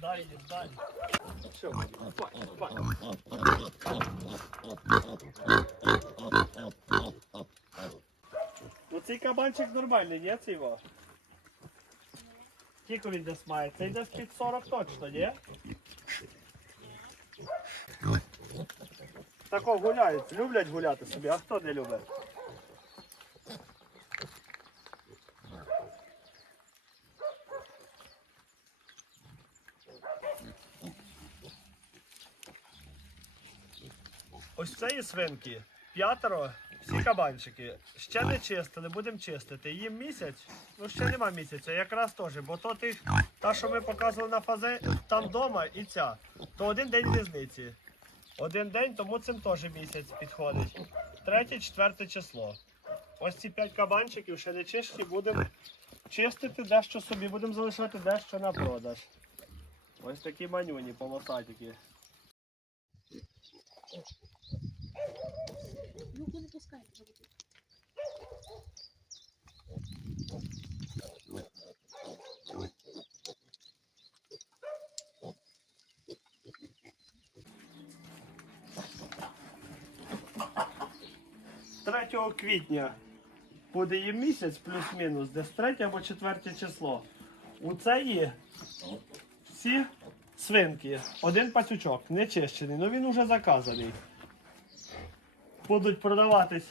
Дай їм, дай. Що, файн, файн. Ну цей кабанчик нормальний, ні, цей во? Скільки він десь має? Цей десь під 40 точно, ні? Тако гуляють, люблять гуляти собі, а хто не любить? Ось цієї свинки, п'ятеро, всі кабанчики. Ще не чистили, будемо чистити. Їм місяць, ну ще нема місяця, якраз теж, бо то ти, та, що ми показували на фазе, там вдома і ця, то один день різниці. Один день, тому цим теж місяць підходить. Третє, четверте число. Ось ці п'ять кабанчиків ще не чисті, будемо чистити дещо собі, будемо залишати дещо на продаж. Ось такі манюні, полосатики. Руку не пускай. З 3 квітня буде їм місяць плюс-мінус, десь 3 або 4 число. У це всі свинки, один пацючок, не чищений, але він вже заказаний. Будуть продаватись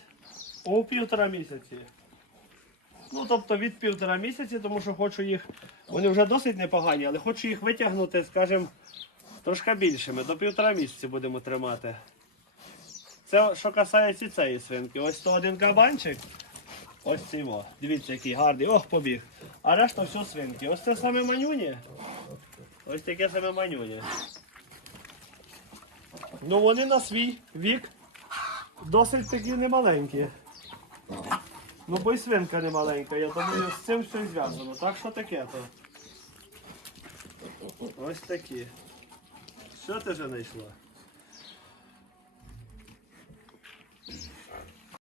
у півтора місяці. Ну, тобто від півтора місяці, тому що хочу їх. Вони вже досить непогані, але хочу їх витягнути, скажімо, трошки більшими. До півтора місяці будемо тримати. Це що касається цієї свинки. Ось то один кабанчик. Ось цей во. Дивіться, який гарний. Ох, побіг. А решта все свинки. Ось це саме манюні. Ось таке саме манюні. Ну вони на свій вік досить такі немаленькі. Ну бо й свинка не маленька, я думаю, з цим все зв'язано. Так що таке то? Ось такі. Що ти вже знайшла?